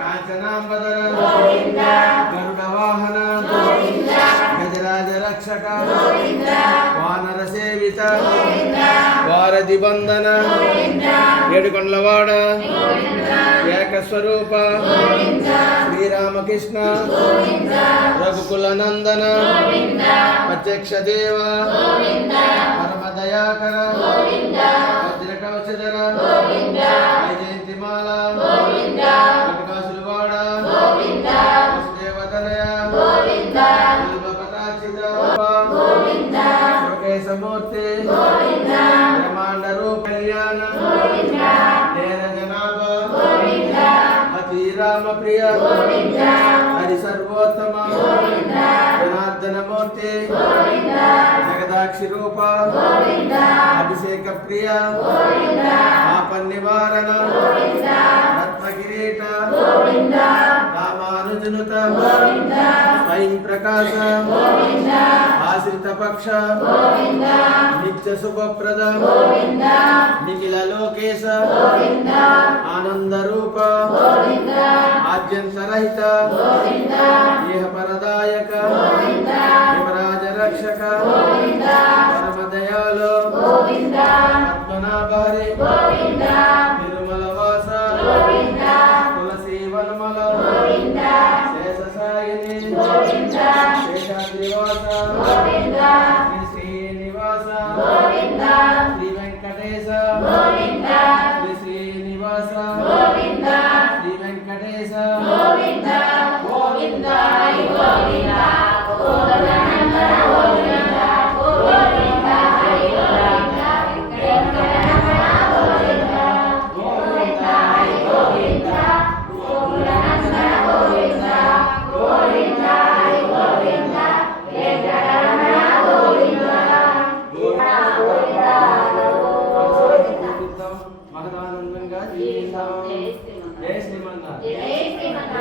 కాంచనాంబదర గరుడ వాహన గజరాజ రక్షక వానర సేవిత వారధి బంధన ఏడుకొండలవాడ ఏకస్వరూప శ్రీరామకృష్ణ రఘుకుల నందన ప్రత్యక్ష దేవ పరమ దయాకర వజ్రకవచధర వైజయంతిమాల కటకాసులవాడ వసుదేవతనయ శోకేశమూర్తి బ్రహ్మాండ రూప కళ్యాణ నేర జనాభ అతి రామ ప్రియ హరి సర్వోత్తమ జనార్దన మూర్తి జగదాక్షి రూప అభిషేక ప్రియ పాప నివారణ రత్న కిరీట రామానుజనుత స్వయం ప్రకాశ ఆశ్రిత పక్ష నిత్య శుభప్రద నిఖిల లోకేశ ఆనంద రూప ఆద్యంతరహిత ఇహ పరదాయక యువరాజ రక్షక పరమ దయాళు పద్మనాభరి తిరుమల వాస తులసి వనమల శేష సాయిని శేషాద్రివాస శ్రీ శ్రీనివాస శ్రీ వెంకటేశ శ్రీ శ్రీనివాస శ్రీ వెంకటేశ మహదానందంగా జీవిస్తాం. జై శ్రీమన్నారాయణ.